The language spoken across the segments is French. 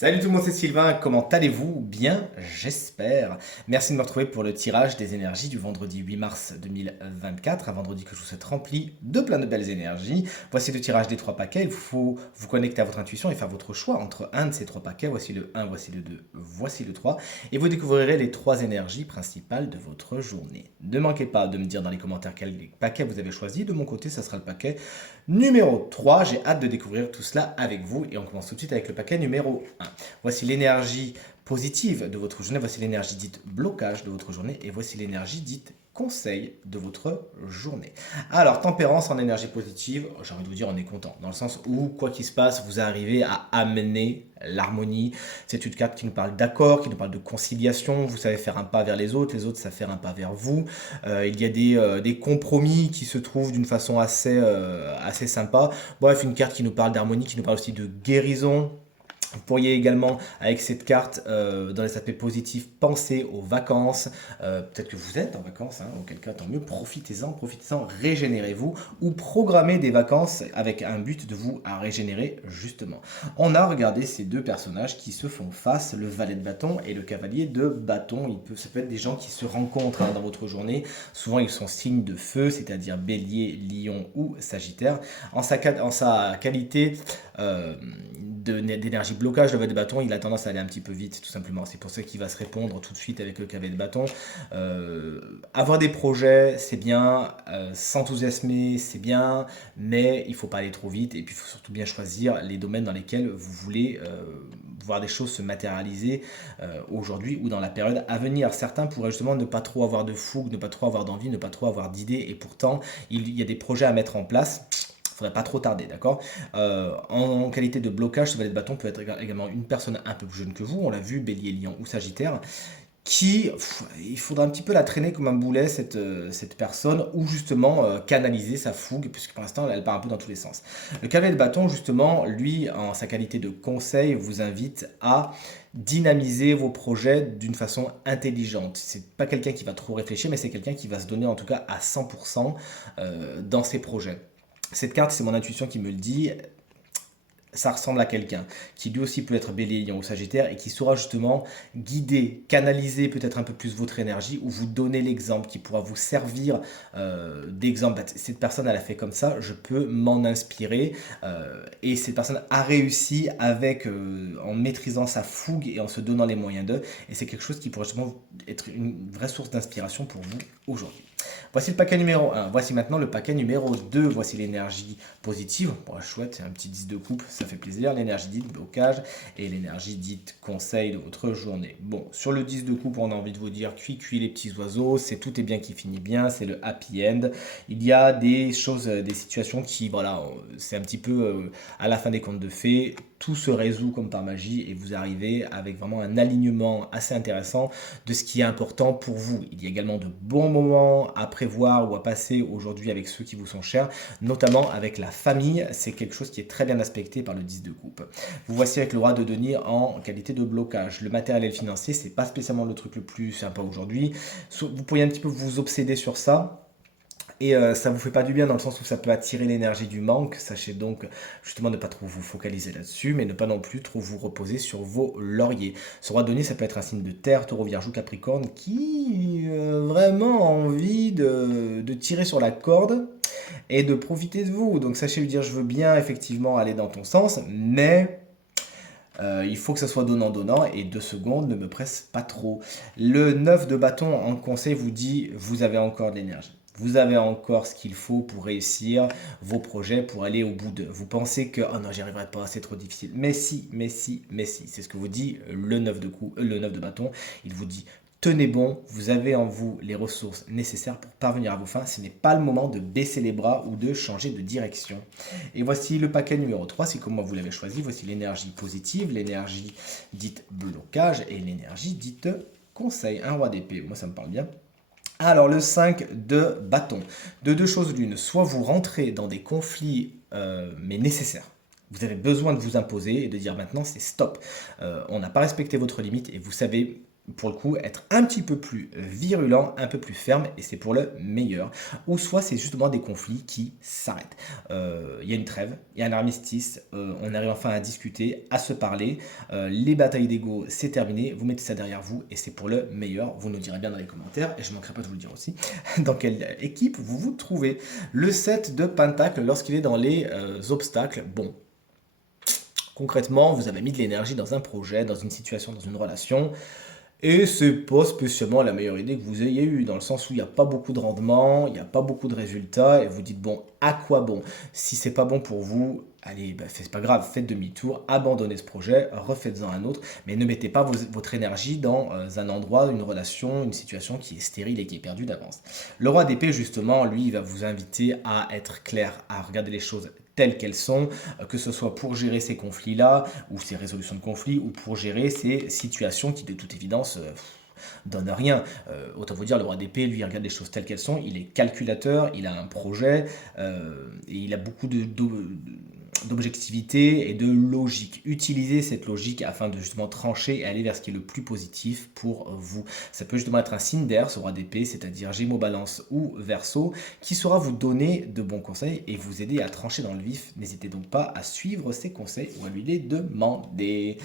Salut tout le monde, c'est Sylvain, comment allez-vous? Bien, j'espère. Merci de me retrouver pour le tirage des énergies du vendredi 8 mars 2024, un vendredi que je vous souhaite rempli de plein de belles énergies. Voici le tirage des trois paquets, il faut vous connecter à votre intuition et faire votre choix entre un de ces trois paquets. Voici le 1, voici le 2, voici le 3. Et vous découvrirez les trois énergies principales de votre journée. Ne manquez pas de me dire dans les commentaires quel paquet vous avez choisi. De mon côté, ça sera le paquet numéro 3. J'ai hâte de découvrir tout cela avec vous et on commence tout de suite avec le paquet numéro 1. Voici l'énergie positive de votre journée, voici l'énergie dite blocage de votre journée et voici l'énergie dite conseil de votre journée. Alors, tempérance en énergie positive, j'ai envie de vous dire, on est content, dans le sens où, quoi qu'il se passe, vous arrivez à amener l'harmonie. C'est une carte qui nous parle d'accord, qui nous parle de conciliation, vous savez faire un pas vers les autres savent faire un pas vers vous. Il y a des compromis qui se trouvent d'une façon assez sympa. Bref, une carte qui nous parle d'harmonie, qui nous parle aussi de guérison. Vous pourriez également, avec cette carte, dans les aspects positifs, penser aux vacances. Peut-être que vous êtes en vacances, hein, auquel cas tant mieux, profitez-en, régénérez-vous ou programmez des vacances avec un but de vous à régénérer justement. On a regardé ces deux personnages qui se font face, le valet de bâton et le cavalier de bâton. Ça peut être des gens qui se rencontrent dans votre journée. Souvent, ils sont signes de feu, c'est-à-dire bélier, lion ou sagittaire. En sa qualité d'énergie blocage, le valet de bâton, il a tendance à aller un petit peu vite, tout simplement. C'est pour ça qu'il va se répondre tout de suite avec le cavalier de bâton. Avoir des projets, c'est bien. S'enthousiasmer, c'est bien. Mais il ne faut pas aller trop vite. Et puis, il faut surtout bien choisir les domaines dans lesquels vous voulez voir des choses se matérialiser aujourd'hui ou dans la période à venir. Certains pourraient justement ne pas trop avoir de fougue, ne pas trop avoir d'envie, ne pas trop avoir d'idées. Et pourtant, il y a des projets à mettre en place. Faudrait pas trop tarder, d'accord. En qualité de blocage, ce valet de bâton peut être également une personne un peu plus jeune que vous, on l'a vu, bélier, lion ou sagittaire, il faudra un petit peu la traîner comme un boulet, cette personne, ou justement canaliser sa fougue, puisque pour l'instant, elle part un peu dans tous les sens. Le cavalier de bâton, justement, lui, en sa qualité de conseil, vous invite à dynamiser vos projets d'une façon intelligente. C'est pas quelqu'un qui va trop réfléchir, mais c'est quelqu'un qui va se donner en tout cas à 100% dans ses projets. Cette carte, c'est mon intuition qui me le dit, ça ressemble à quelqu'un qui lui aussi peut être bélier, lion ou sagittaire et qui saura justement guider, canaliser peut-être un peu plus votre énergie ou vous donner l'exemple qui pourra vous servir d'exemple. Cette personne, elle a fait comme ça, je peux m'en inspirer. Et cette personne a réussi en maîtrisant sa fougue et en se donnant les moyens d'eux. Et c'est quelque chose qui pourrait justement être une vraie source d'inspiration pour vous aujourd'hui. Voici le paquet numéro 1. Voici maintenant le paquet numéro 2. Voici l'énergie positive. Bon, chouette, c'est un petit 10 de coupe, ça fait plaisir. L'énergie dite blocage et l'énergie dite conseil de votre journée. Bon, sur le 10 de coupe, on a envie de vous dire cuit les petits oiseaux. C'est tout est bien qui finit bien. C'est le happy end. Il y a des choses, des situations qui, voilà, c'est un petit peu à la fin des contes de fées. Tout se résout comme par magie et vous arrivez avec vraiment un alignement assez intéressant de ce qui est important pour vous. Il y a également de bons moments à prévoir ou à passer aujourd'hui avec ceux qui vous sont chers, notamment avec la famille. C'est quelque chose qui est très bien aspecté par le 10 de coupe. Vous voici avec le roi de denier en qualité de blocage. Le matériel financier, c'est pas spécialement le truc le plus sympa aujourd'hui. Vous pourriez un petit peu vous obséder sur ça. Et ça vous fait pas du bien dans le sens où ça peut attirer l'énergie du manque. Sachez donc justement ne pas trop vous focaliser là-dessus, mais ne pas non plus trop vous reposer sur vos lauriers. Ce roi de denier, ça peut être un signe de terre, taureau, vierge ou capricorne qui vraiment a envie de tirer sur la corde et de profiter de vous. Donc sachez lui dire je veux bien effectivement aller dans ton sens, mais il faut que ça soit donnant-donnant et 2 secondes ne me presse pas trop. Le 9 de bâton en conseil vous dit vous avez encore de l'énergie. Vous avez encore ce qu'il faut pour réussir vos projets, pour aller au bout de. Vous pensez que oh non, j'y arriverai pas, c'est trop difficile. Mais si, mais si, mais si. C'est ce que vous dit le 9 le 9 de bâton. Il vous dit tenez bon, vous avez en vous les ressources nécessaires pour parvenir à vos fins. Ce n'est pas le moment de baisser les bras ou de changer de direction. Et voici le paquet numéro 3, c'est comme moi vous l'avez choisi. Voici l'énergie positive, l'énergie dite blocage et l'énergie dite conseil. Un roi d'épée, moi ça me parle bien. Alors le 5 de bâton. De deux choses l'une, soit vous rentrez dans des conflits mais nécessaires. Vous avez besoin de vous imposer et de dire maintenant c'est stop. On n'a pas respecté votre limite et vous savez pour le coup, être un petit peu plus virulent, un peu plus ferme, et c'est pour le meilleur. Ou soit c'est justement des conflits qui s'arrêtent. Il y a une trêve, il y a un armistice, on arrive enfin à discuter, à se parler. Les batailles d'ego, c'est terminé, vous mettez ça derrière vous, et c'est pour le meilleur. Vous nous direz bien dans les commentaires, et je ne manquerai pas de vous le dire aussi, dans quelle équipe vous vous trouvez. Le 7 de Pentacle, lorsqu'il est dans les obstacles, bon, concrètement, vous avez mis de l'énergie dans un projet, dans une situation, dans une relation. Et c'est pas spécialement la meilleure idée que vous ayez eue, dans le sens où il n'y a pas beaucoup de rendement, il n'y a pas beaucoup de résultats, et vous dites, bon, à quoi bon? Si c'est pas bon pour vous, allez, bah, c'est pas grave, faites demi-tour, abandonnez ce projet, refaites-en un autre, mais ne mettez pas votre énergie dans un endroit, une relation, une situation qui est stérile et qui est perdue d'avance. Le roi d'épée, justement, lui, il va vous inviter à être clair, à regarder les choses telles qu'elles sont, que ce soit pour gérer ces conflits-là, ou ces résolutions de conflits, ou pour gérer ces situations qui, de toute évidence, donnent rien. Autant vous dire, le roi d'épée, lui, il regarde les choses telles qu'elles sont, il est calculateur, il a un projet, et il a beaucoup d'objectivité et de logique. Utilisez cette logique afin de justement trancher et aller vers ce qui est le plus positif pour vous. Ça peut justement être un signe d'air, ce roi d'épée, c'est-à-dire Gémeaux, Balance ou Verseau, qui saura vous donner de bons conseils et vous aider à trancher dans le vif. N'hésitez donc pas à suivre ces conseils ou à lui les demander.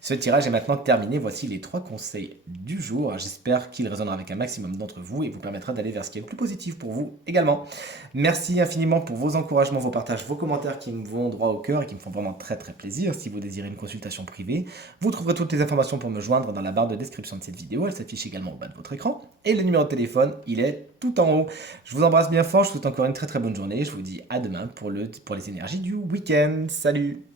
Ce tirage est maintenant terminé. Voici les 3 conseils du jour. J'espère qu'il résonnera avec un maximum d'entre vous et vous permettra d'aller vers ce qui est le plus positif pour vous également. Merci infiniment pour vos encouragements, vos partages, vos commentaires qui me vont droit au cœur et qui me font vraiment très très plaisir. Si vous désirez une consultation privée, vous trouverez toutes les informations pour me joindre dans la barre de description de cette vidéo. Elle s'affiche également au bas de votre écran. Et le numéro de téléphone, il est tout en haut. Je vous embrasse bien fort, je vous souhaite encore une très très bonne journée. Je vous dis à demain pour les énergies du week-end. Salut!